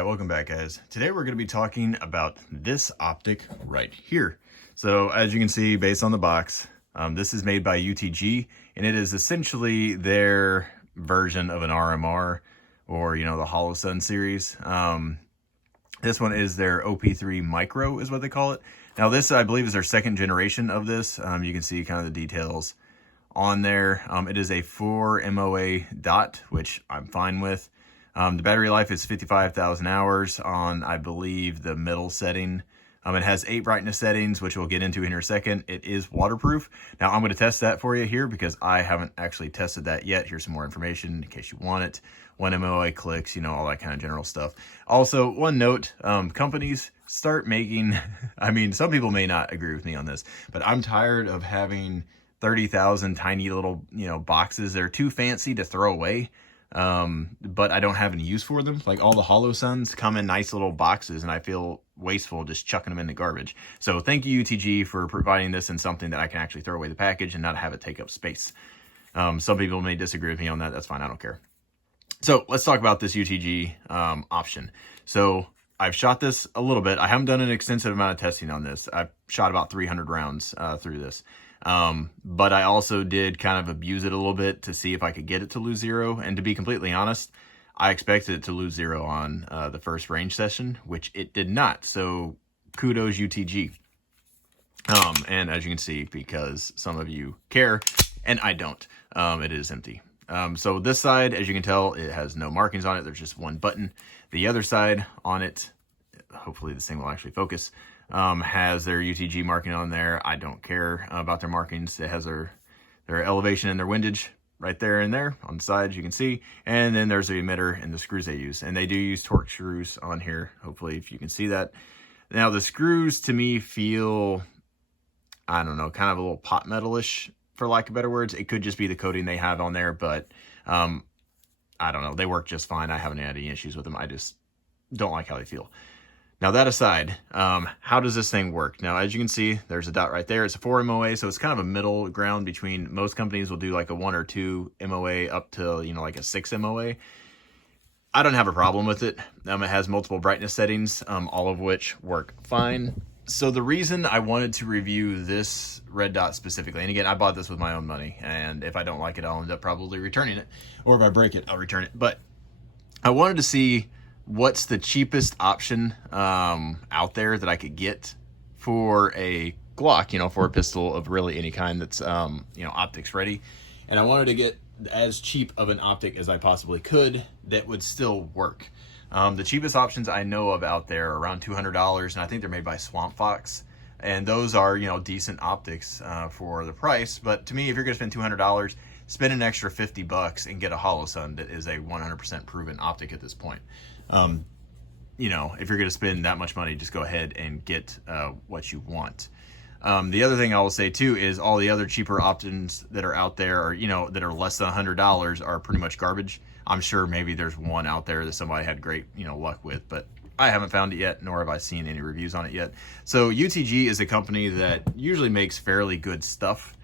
Alright, welcome back guys. Today we're going to be talking about this optic right here. So as you can see based on the box, this is made by UTG and it is essentially their version of an RMR or the HoloSun series. This one is their OP3 Micro is what they call it. Now this I believe is their second generation of this. You can see kind of the details on there. It is a 4 MOA dot, which I'm fine with. The battery life is 55,000 hours on, I believe, the middle setting. It has 8 brightness settings, which we'll get into in a second. It is waterproof. Now, I'm going to test that for you here because I haven't actually tested that yet. Here's some more information in case you want it. 1 MOA clicks, all that kind of general stuff. Also, one note, companies start making, I mean, some people may not agree with me on this, but I'm tired of having 30,000 tiny little, boxes. They're too fancy to throw away. But I don't have any use for them. Like all the HoloSuns come in nice little boxes and I feel wasteful just chucking them in the garbage. So thank you UTG for providing this in something that I can actually throw away the package and not have it take up space. Some people may disagree with me on that. That's fine. I don't care. So let's talk about this UTG option. So I've shot this a little bit. I haven't done an extensive amount of testing on this. I've shot about 300 rounds through this. But I also did kind of abuse it a little bit to see if I could get it to lose 0. And to be completely honest, I expected it to lose 0 on the first range session, which it did not. So kudos UTG. And as you can see, because some of you care and I don't, it is empty. So this side, as you can tell, it has no markings on it. There's just one button. The other side on it, hopefully this thing will actually focus, has their UTG marking on there. I don't care about their markings. It has their elevation and their windage right there and there on the sides, you can see. And then there's the emitter and the screws they use. And they do use torque screws on here, hopefully if you can see that. Now the screws to me feel, I don't know, kind of a little pot metal-ish for lack of better words. It could just be the coating they have on there, but I don't know. They work just fine. I haven't had any issues with them. I just don't like how they feel. Now that aside, how does this thing work? Now, as you can see, there's a dot right there. It's a 4 MOA, so it's kind of a middle ground between, most companies will do like a 1 or 2 MOA up to, like a 6 MOA. I don't have a problem with it. It has multiple brightness settings, all of which work fine. So the reason I wanted to review this red dot specifically, and again, I bought this with my own money, and if I don't like it, I'll end up probably returning it, or if I break it, I'll return it. But I wanted to see what's the cheapest option out there that I could get for a Glock, for a pistol of really any kind that's, optics ready. And I wanted to get as cheap of an optic as I possibly could that would still work. The cheapest options I know of out there are around $200, and I think they're made by Swamp Fox. And those are, decent optics for the price. But to me, if you're going to spend $200, spend an extra $50 and get a HoloSun that is a 100% proven optic at this point. If you're going to spend that much money, just go ahead and get what you want. The other thing I will say too is all the other cheaper options that are out there, or that are less than $100, are pretty much garbage. I'm sure maybe there's one out there that somebody had great luck with, but I haven't found it yet, nor have I seen any reviews on it yet. So UTG is a company that usually makes fairly good stuff.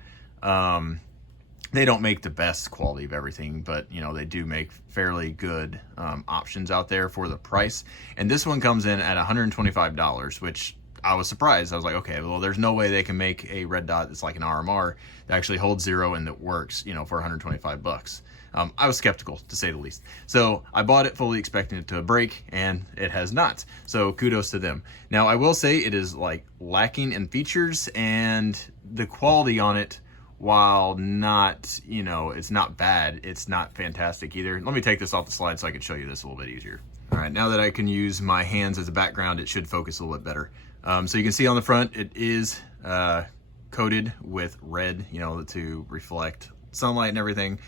They don't make the best quality of everything, but they do make fairly good options out there for the price. And this one comes in at $125, which I was surprised. I was like, okay, well, there's no way they can make a red dot that's like an RMR that actually holds 0 and that works, for $125. I was skeptical, to say the least. So I bought it fully expecting it to break, and it has not. So kudos to them. Now, I will say it is like lacking in features, and the quality on it, while not, it's not bad, it's not fantastic either. Let me take this off the slide so I can show you this a little bit easier. All right, now that I can use my hands as a background, it should focus a little bit better. So you can see on the front, it is coated with red, to reflect sunlight and everything.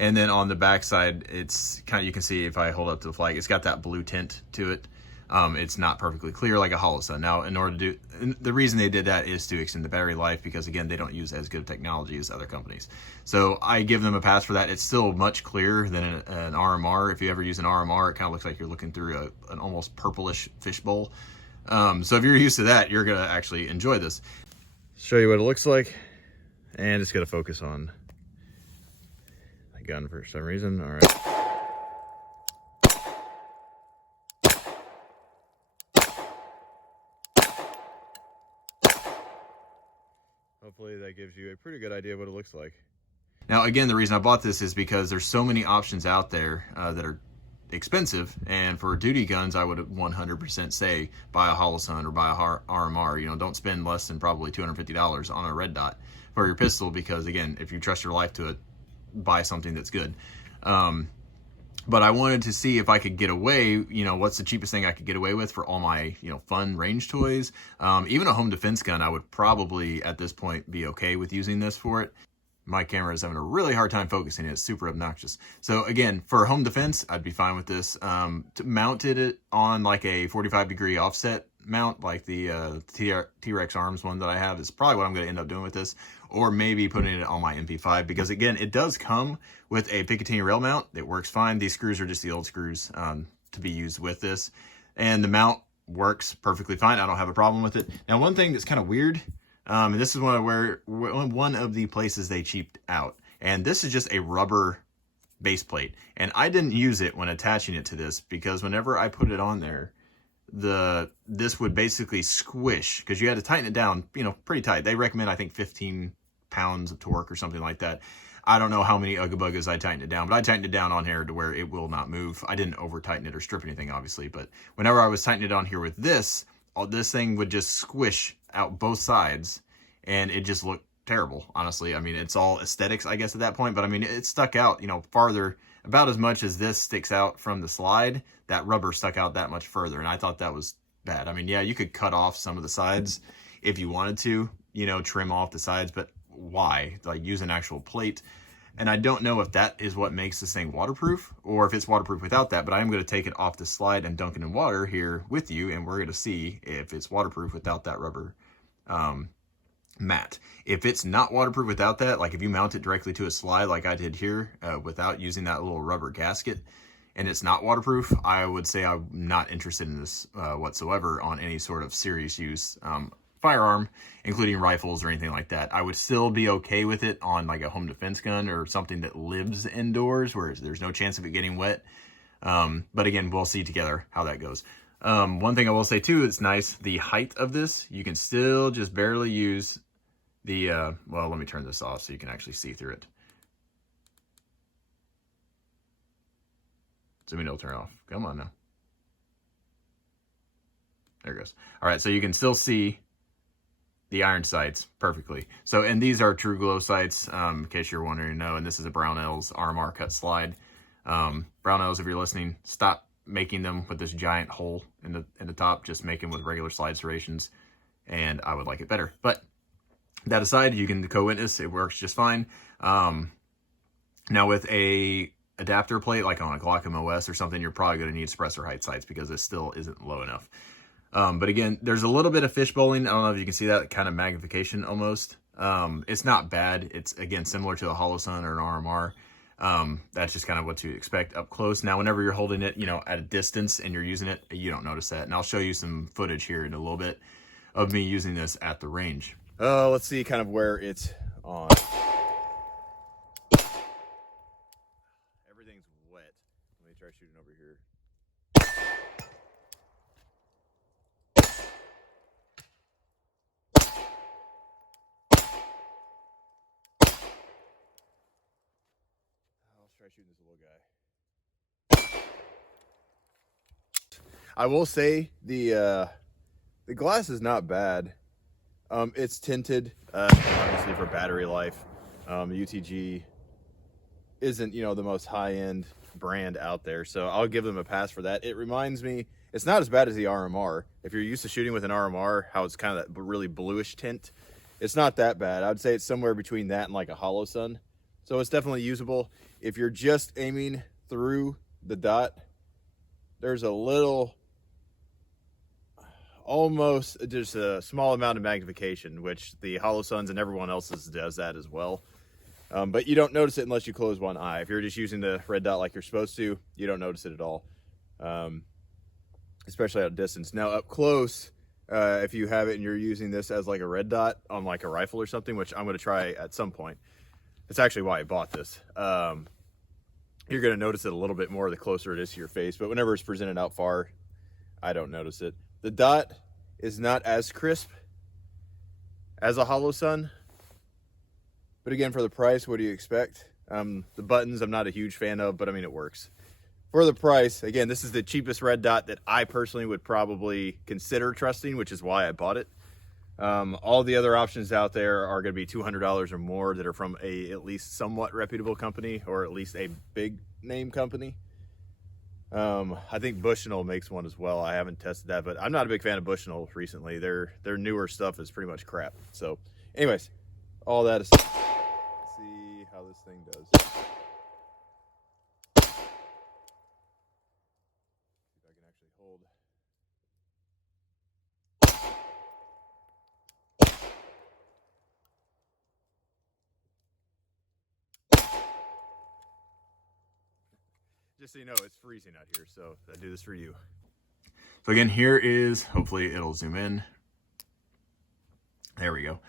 And then on the back side, it's kind of, you can see if I hold up to the flag, it's got that blue tint to it. It's not perfectly clear like a HoloSun. Now, in order to do, the reason they did that is to extend the battery life, because again, they don't use as good technology as other companies. So I give them a pass for that. It's still much clearer than an RMR. If you ever use an RMR, it kind of looks like you're looking through an almost purplish fishbowl. So if you're used to that, you're gonna actually enjoy this. Show you what it looks like, and it's gonna focus on the gun for some reason. All right. Hopefully that gives you a pretty good idea of what it looks like. Now, again, the reason I bought this is because there's so many options out there that are expensive, and for duty guns, I would 100% say buy a Holosun or buy a RMR. You know, don't spend less than probably $250 on a red dot for your pistol, because again, if you trust your life to it, buy something that's good. But I wanted to see if I could get away, you know, what's the cheapest thing I could get away with for all my, you know, fun range toys. Even a home defense gun, I would probably at this point be okay with using this for it. My camera is having a really hard time focusing. It's super obnoxious. So again, for home defense, I'd be fine with this. Mounted it on like a 45-degree offset mount, like the T-Rex Arms one that I have, is probably what I'm going to end up doing with this. Or maybe putting it on my MP5, because again, it does come with a Picatinny rail mount. It works fine. These screws are just the old screws to be used with this. And the mount works perfectly fine. I don't have a problem with it. Now, one thing that's kind of weird, and this is one of the places they cheaped out. And this is just a rubber base plate. And I didn't use it when attaching it to this, because whenever I put it on there, this would basically squish, because you had to tighten it down, you know, pretty tight. They recommend, I think, 15 pounds of torque or something like that. I don't know how many Ugga Buggas I tightened it down, but I tightened it down on here to where it will not move. I didn't over tighten it or strip anything, obviously, but whenever I was tightening it on here with this thing would just squish out both sides, and it just looked terrible, honestly. I mean, it's all aesthetics, I guess, at that point, but I mean, it stuck out, you know, farther, about as much as this sticks out from the slide. That rubber stuck out that much further, and I thought that was bad. I mean, yeah, you could cut off some of the sides if you wanted to, you know, trim off the sides, but why? Like, use an actual plate. And I don't know if that is what makes this thing waterproof, or if it's waterproof without that, but I am going to take it off the slide and dunk it in water here with you, and we're going to see if it's waterproof without that rubber mat. If it's not waterproof without that, like if you mount it directly to a slide like I did here, without using that little rubber gasket, and it's not waterproof, I would say I'm not interested in this whatsoever on any sort of serious use firearm, including rifles or anything like that. I would still be okay with it on like a home defense gun or something that lives indoors where there's no chance of it getting wet. But again, we'll see together how that goes. One thing I will say too, it's nice, the height of this, you can still just barely use the, well, let me turn this off so you can actually see through it. Zoom in, it'll turn off. Come on now. There it goes. All right, so you can still see the iron sights perfectly. So, and these are true glow sights, in case you're wondering, and this is a Brownells RMR cut slide. Brownells, if you're listening, stop making them with this giant hole in the top. Just make them with regular slide serrations, and I would like it better. But that aside, you can co-witness, it works just fine. Now with a adapter plate, like on a Glock MOS or something, you're probably going to need suppressor height sights because it still isn't low enough. But again, there's a little bit of fish bowling. I don't know if you can see that kind of magnification almost. It's not bad. It's, again, similar to a Holosun or an RMR. That's just kind of what to expect up close. Now, whenever you're holding it, you know, at a distance and you're using it, you don't notice that. And I'll show you some footage here in a little bit of me using this at the range. Let's see kind of where it's on. Everything's wet. Let me try shooting over here. Try shooting this little guy. I will say the glass is not bad. It's tinted, obviously for battery life. UTG isn't, you know, the most high-end brand out there, so I'll give them a pass for that. It reminds me, it's not as bad as the RMR. If you're used to shooting with an RMR, how it's kind of that really bluish tint, it's not that bad. I'd say it's somewhere between that and like a Holosun. So it's definitely usable. If you're just aiming through the dot, there's a little, almost just a small amount of magnification, which the Holosuns and everyone else's does that as well. But you don't notice it unless you close one eye. If you're just using the red dot like you're supposed to, you don't notice it at all, especially at distance. Now up close, if you have it and you're using this as like a red dot on like a rifle or something, which I'm going to try at some point. It's actually why I bought this. You're going to notice it a little bit more the closer it is to your face, but whenever it's presented out far, I don't notice it. The dot is not as crisp as a Holosun, But again, for the price, what do you expect? The buttons I'm not a huge fan of, but I mean, it works. For the price, again, this is the cheapest red dot that I personally would probably consider trusting, which is why I bought it. All the other options out there are going to be $200 or more that are from a at least somewhat reputable company, or at least a big name company. I think Bushnell makes one as well. I haven't tested that, but I'm not a big fan of Bushnell recently. Their newer stuff is pretty much crap. So anyways, all that is, let's see how this thing does. See if I can actually hold. Just so you know, it's freezing out here, so I do this for you. So again, here is, hopefully it'll zoom in. There we go.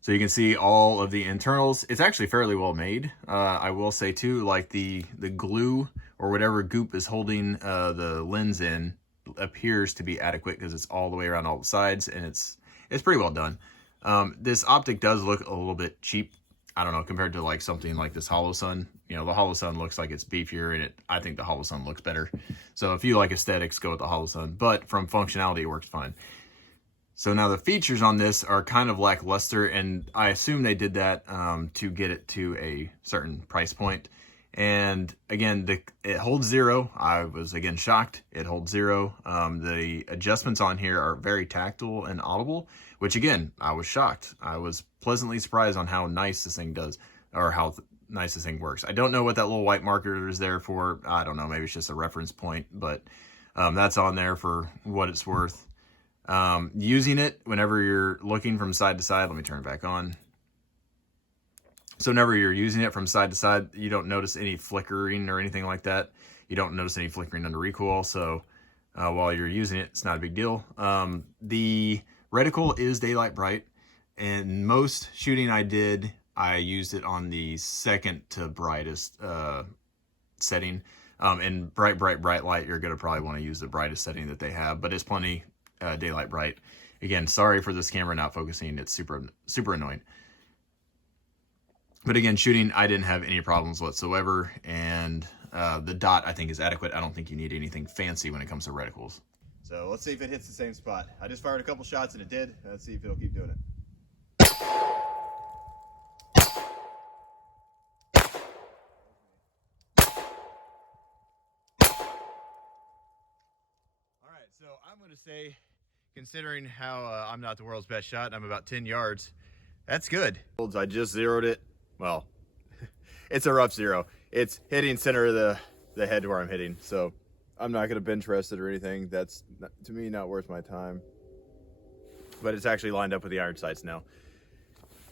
So you can see all of the internals. It's actually fairly well made. I will say too, like the glue or whatever goop is holding the lens in appears to be adequate because it's all the way around all the sides, and it's pretty well done. This optic does look a little bit cheap. I don't know, compared to like something like this Holosun. You know, the Holosun looks like it's beefier, and I think the Holosun looks better. So if you like aesthetics, go with the Holosun. But from functionality, it works fine. So now the features on this are kind of lackluster, and I assume they did that to get it to a certain price point. And again, it holds 0. I was again shocked. It holds 0. The adjustments on here are very tactile and audible, which again, I was shocked. I was pleasantly surprised on how nice this thing does, or how nice this thing works. I don't know what that little white marker is there for. I don't know, maybe it's just a reference point, but that's on there for what it's worth. Using it whenever you're looking from side to side, let me turn it back on. So whenever you're using it from side to side, you don't notice any flickering or anything like that. You don't notice any flickering under recoil. So while you're using it, it's not a big deal. The reticle is daylight bright, and most shooting I did, I used it on the second to brightest setting. In bright light, you're going to probably want to use the brightest setting that they have, but it's plenty daylight bright. Again, sorry for this camera not focusing. It's super annoying. But again, shooting, I didn't have any problems whatsoever, and the dot, I think, is adequate. I don't think you need anything fancy when it comes to reticles. So let's see if it hits the same spot. I just fired a couple shots and it did. Let's see if it'll keep doing it. All right, so I'm going to say, considering how I'm not the world's best shot, I'm about 10 yards. That's good. I just zeroed it. Well, it's a rough zero. It's hitting center of the head where I'm hitting. So I'm not going to bench rest it or anything. That's, to me, not worth my time. But it's actually lined up with the iron sights now.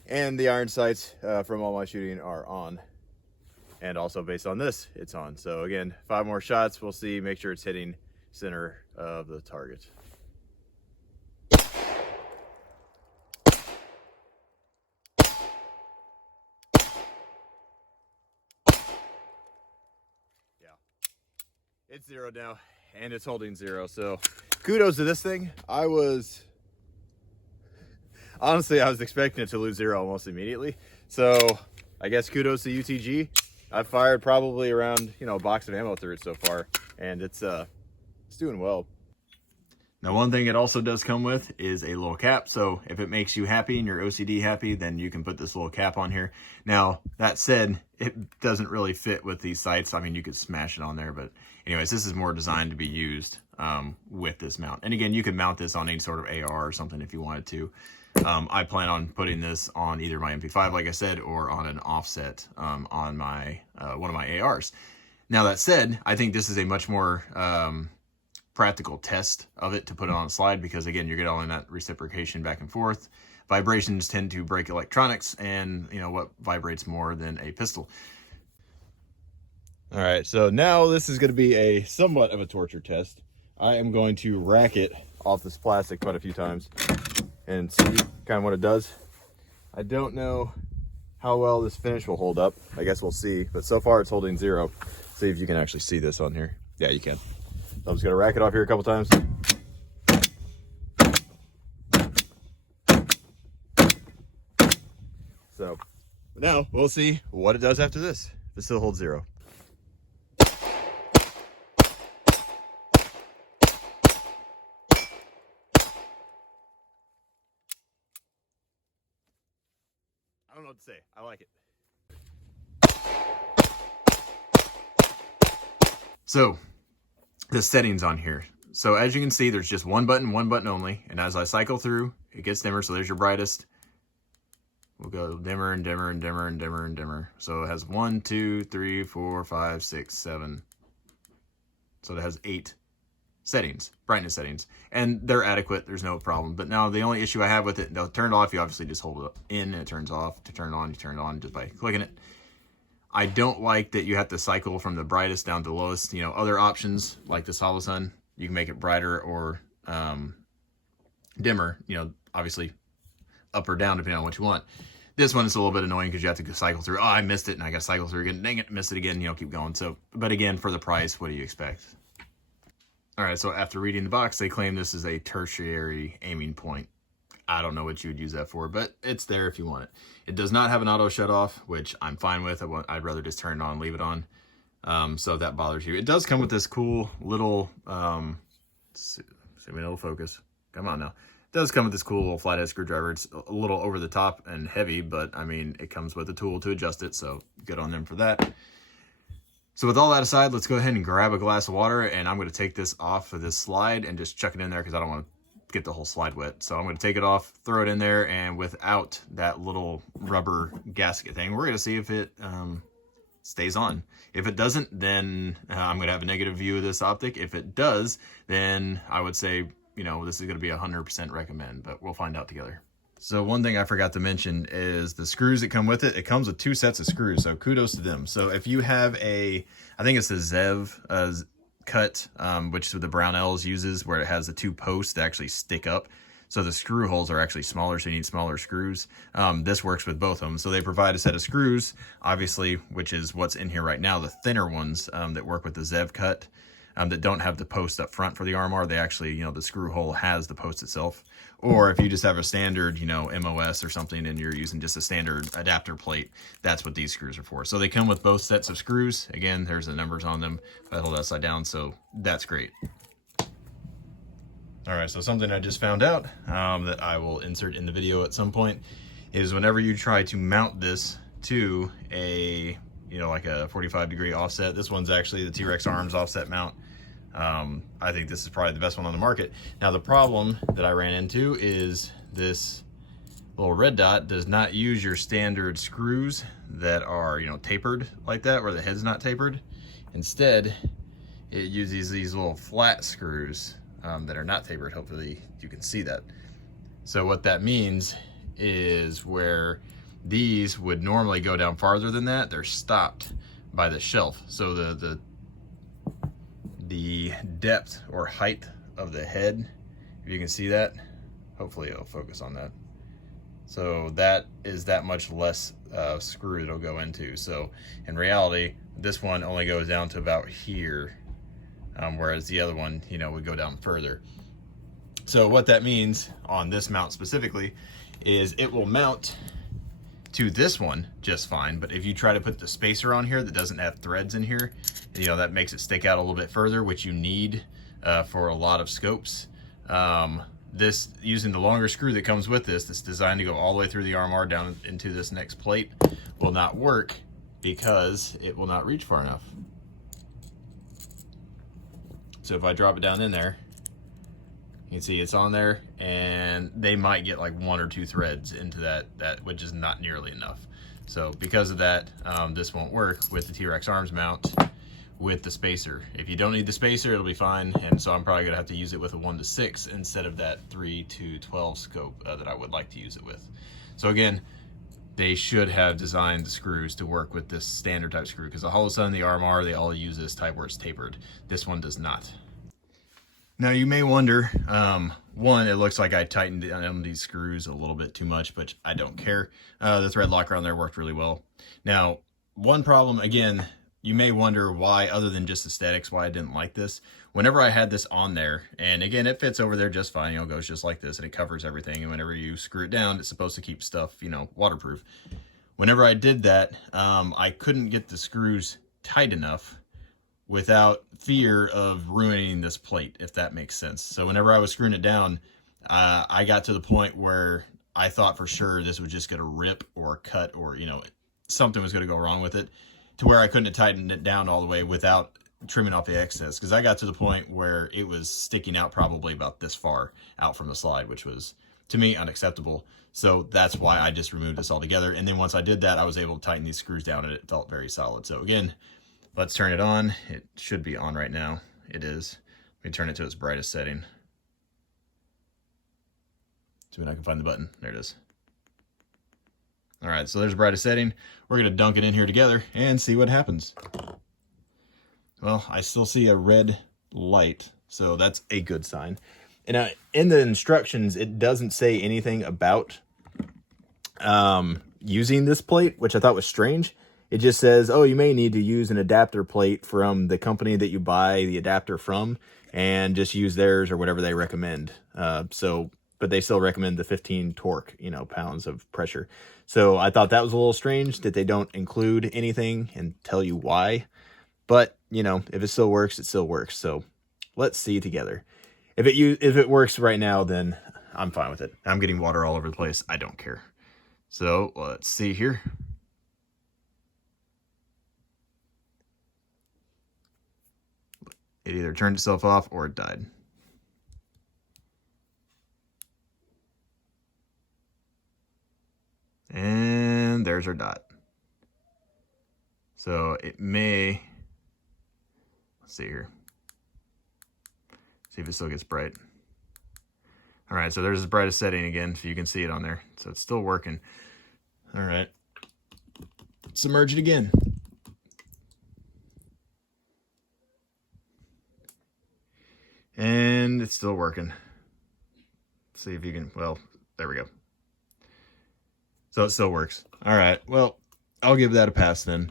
And the iron sights from all my shooting are on. And also based on this, it's on. So again, 5 more shots. We'll see. Make sure it's hitting center of the target. It's 0 now, and it's holding 0. So kudos to this thing. Honestly, I was expecting it to lose 0 almost immediately. So I guess kudos to UTG. I've fired probably around, a box of ammo through it so far, and it's doing well. Now, one thing it also does come with is a little cap. So if it makes you happy and your OCD happy, then you can put this little cap on here. Now, that said, it doesn't really fit with these sights. I mean, you could smash it on there, but anyways, this is more designed to be used with this mount. And again, you could mount this on any sort of AR or something if you wanted to. I plan on putting this on either my MP5, like I said, or on an offset on my one of my ARs. Now, that said, I think this is a much more practical test of it to put it on a slide, because again, you're getting all in that reciprocation back and forth. Vibrations tend to break electronics, and what vibrates more than a pistol. All right, so now this is going to be a somewhat of a torture test. I am going to rack it off this plastic quite a few times and see kind of what it does. I don't know how well this finish will hold up. I guess we'll see, but so far it's holding 0. See if you can actually see this on here. Yeah, you can. So I'm just gonna rack it off here a couple times. So Now we'll see what it does after this. If it still holds 0. I don't know what to say. I like it. So the settings on here. So as you can see, there's just one button only. And as I cycle through, it gets dimmer. So there's your brightest. We'll go dimmer and dimmer and dimmer and dimmer and dimmer. So it has 1, 2, 3, 4, 5, 6, 7. So it has 8 settings, brightness settings, and they're adequate. There's no problem. But now the only issue I have with it, they'll turn it off. You obviously just hold it in and it turns off. To turn it on, you turn it on just by clicking it. I don't like that you have to cycle from the brightest down to the lowest. You know, other options like this hollow sun, you can make it brighter or dimmer, you know, obviously up or down depending on what you want. This one is a little bit annoying because you have to cycle through. Oh, I missed it and I got to cycle through again. Dang it, missed it again, you know, keep going. So, but again, for the price, what do you expect? All right, so after reading the box, they claim this is a tertiary aiming point. I don't know what you would use that for, but it's there if you want it. It does not have an auto shut off, which I'm fine with. I'd rather just turn it on and leave it on. So if that bothers you. It does come with this cool little, see if it'll focus. Come on now. It does come with this cool little flathead screwdriver. It's a little over the top and heavy, but I mean, it comes with a tool to adjust it, so good on them for that. So with all that aside, let's go ahead and grab a glass of water, and I'm going to take this off of this slide and just chuck it in there because I don't want to get the whole slide wet. So I'm going to take it off, throw it in there, and without that little rubber gasket thing, we're going to see if it stays on. If it doesn't, then I'm going to have a negative view of this optic. If it does, then I would say, you know, this is going to be 100% recommend, but we'll find out together. So one thing I forgot to mention is the screws that come with it. It comes with 2 sets of screws, so kudos to them. So if you have I think it's a Zev cut, which the Brownells uses, where it has the 2 posts that actually stick up. So the screw holes are actually smaller, so you need smaller screws. This works with both of them. So they provide a set of screws, obviously, which is what's in here right now, the thinner ones that work with the Zev cut. That don't have the post up front for the RMR. They actually, you know, the screw hole has the post itself. Or if you just have a standard, you know, MOS or something and you're using just a standard adapter plate, that's what these screws are for. So they come with both sets of screws. Again, there's the numbers on them. If I hold it upside down, so that's great. All right, so something I just found out that I will insert in the video at some point is whenever you try to mount this to a, you know, like a 45-degree offset, this one's actually the T-Rex arms offset mount. I think this is probably the best one on the market. Now the problem that I ran into is this little red dot does not use your standard screws that are, you know, tapered like that, where the head's not tapered. Instead, it uses these little flat screws that are not tapered. Hopefully you can see that. So what that means is where these would normally go down farther than that, they're stopped by the shelf. So the depth or height of the head, if you can see that, hopefully it'll focus on that. So that is that much less screw it'll go into. So in reality, this one only goes down to about here, whereas the other one, you know, would go down further. So what that means on this mount specifically is it will mount to this one just fine, but if you try to put the spacer on here that doesn't have threads in here, you know, that makes it stick out a little bit further, which you need for a lot of scopes. This, using the longer screw that comes with this, that's designed to go all the way through the RMR down into this next plate, will not work because it will not reach far enough. So if I drop it down in there, you can see it's on there, and they might get like 1 or 2 threads into that which is not nearly enough. So because of that, this won't work with the T-Rex arms mount with the spacer. If you don't need the spacer, it'll be fine. And so I'm probably gonna have to use it with a 1:6 instead of that 3:12 scope that I would like to use it with. So again, they should have designed the screws to work with this standard type screw, because the hollow sun, the RMR, they all use this type where it's tapered. This one does not. Now you may wonder, one, it looks like I tightened down these screws a little bit too much, but I don't care. The thread locker on there worked really well. Now, one problem, again, you may wonder why, other than just aesthetics, why I didn't like this. Whenever I had this on there, and again, it fits over there just fine, you know, it goes just like this, and it covers everything, and whenever you screw it down, it's supposed to keep stuff, you know, waterproof. whenever I did that, I couldn't get the screws tight enough without fear of ruining this plate, if that makes sense. So whenever I was screwing it down, I got to the point where I thought for sure this was just going to rip or cut, or, you know, something was going to go wrong with it, to where I couldn't have tightened it down all the way without trimming off the excess, because I got to the point where it was sticking out probably about this far out from the slide, which was, to me, unacceptable. So that's why I just removed this altogether. And then once I did that, I was able to tighten these screws down and it felt very solid. So again, let's turn it on. It should be on right now. It is. Let me turn it to its brightest setting. See when I can find the button. There it is. All right, so there's the brightest setting. We're gonna dunk it in here together and see what happens. Well, I still see a red light, so that's a good sign. And in the instructions, it doesn't say anything about using this plate, which I thought was strange. It just says, oh, you may need to use an adapter plate from the company that you buy the adapter from, and just use theirs or whatever they recommend. But they still recommend the 15 torque, you know, pounds of pressure. So I thought that was a little strange that they don't include anything and tell you why. But, you know, if it still works, it still works. So let's see together. If it works right now, then I'm fine with it. I'm getting water all over the place. I don't care. So let's see here. It either turned itself off or it died. And there's our dot. So it may, let's see here. See if it still gets bright. All right, so there's the brightest setting again, so you can see it on there. So it's still working. All right, submerge it again. And it's still working. Let's see if you can, well, there we go. So it still works. All right, well, I'll give that a pass then.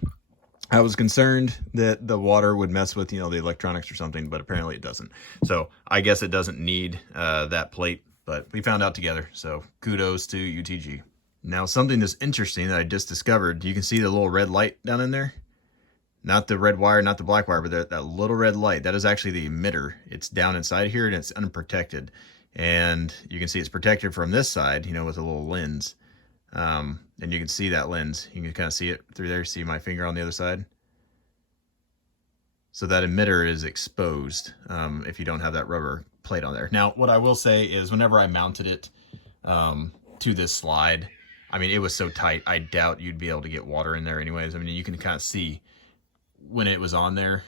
I was concerned that the water would mess with, you know, the electronics or something, but apparently it doesn't. So I guess it doesn't need that plate, but we found out together. So kudos to UTG. Now, something that's interesting that I just discovered, you can see the little red light down in there. Not the red wire, not the black wire, but that little red light, that is actually the emitter. It's down inside here and it's unprotected. And you can see it's protected from this side, you know, with a little lens. And you can see that lens. You can kind of see it through there. See my finger on the other side? So that emitter is exposed if you don't have that rubber plate on there. Now, what I will say is whenever I mounted it to this slide, I mean, it was so tight, I doubt you'd be able to get water in there anyways. I mean, you can kind of see when it was on there,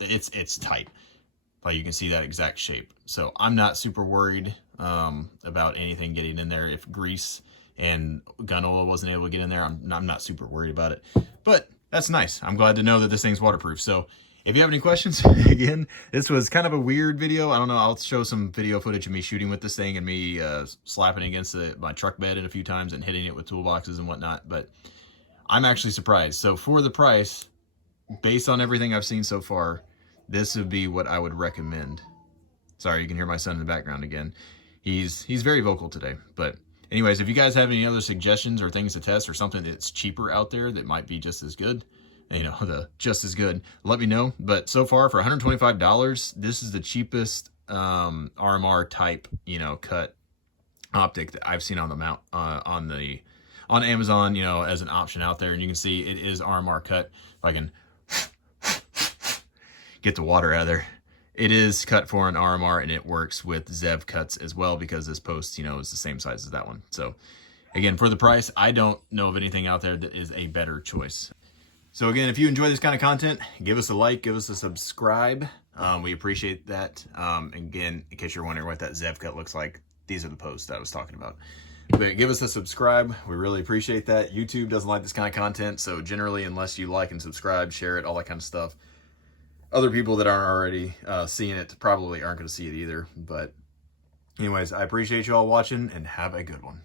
it's tight. Like you can see that exact shape. So I'm not super worried about anything getting in there. If grease and gun oil wasn't able to get in there, I'm not super worried about it. But that's nice. I'm glad to know that this thing's waterproof. So if you have any questions, again, this was kind of a weird video. I don't know. I'll show some video footage of me shooting with this thing and me slapping against my truck bed a few times and hitting it with toolboxes and whatnot. But I'm actually surprised. So for the price, based on everything I've seen so far, this would be what I would recommend. Sorry, you can hear my son in the background again. He's very vocal today. But anyways, if you guys have any other suggestions or things to test or something that's cheaper out there that might be just as good, you know, just as good, let me know. But so far for $125, this is the cheapest RMR type, you know, cut optic that I've seen on the mount on Amazon, you know, as an option out there. And you can see it is RMR cut. If I can get the water out of there. It is cut for an RMR and it works with Zev cuts as well because this post, you know, is the same size as that one. So again, for the price, I don't know of anything out there that is a better choice. So again, if you enjoy this kind of content, give us a like, give us a subscribe. We appreciate that. Again, in case you're wondering what that Zev cut looks like, these are the posts I was talking about. But give us a subscribe. We really appreciate that. YouTube doesn't like this kind of content. So generally, unless you like and subscribe, share it, all that kind of stuff, other people that aren't already seeing it probably aren't going to see it either. But anyways, I appreciate you all watching and have a good one.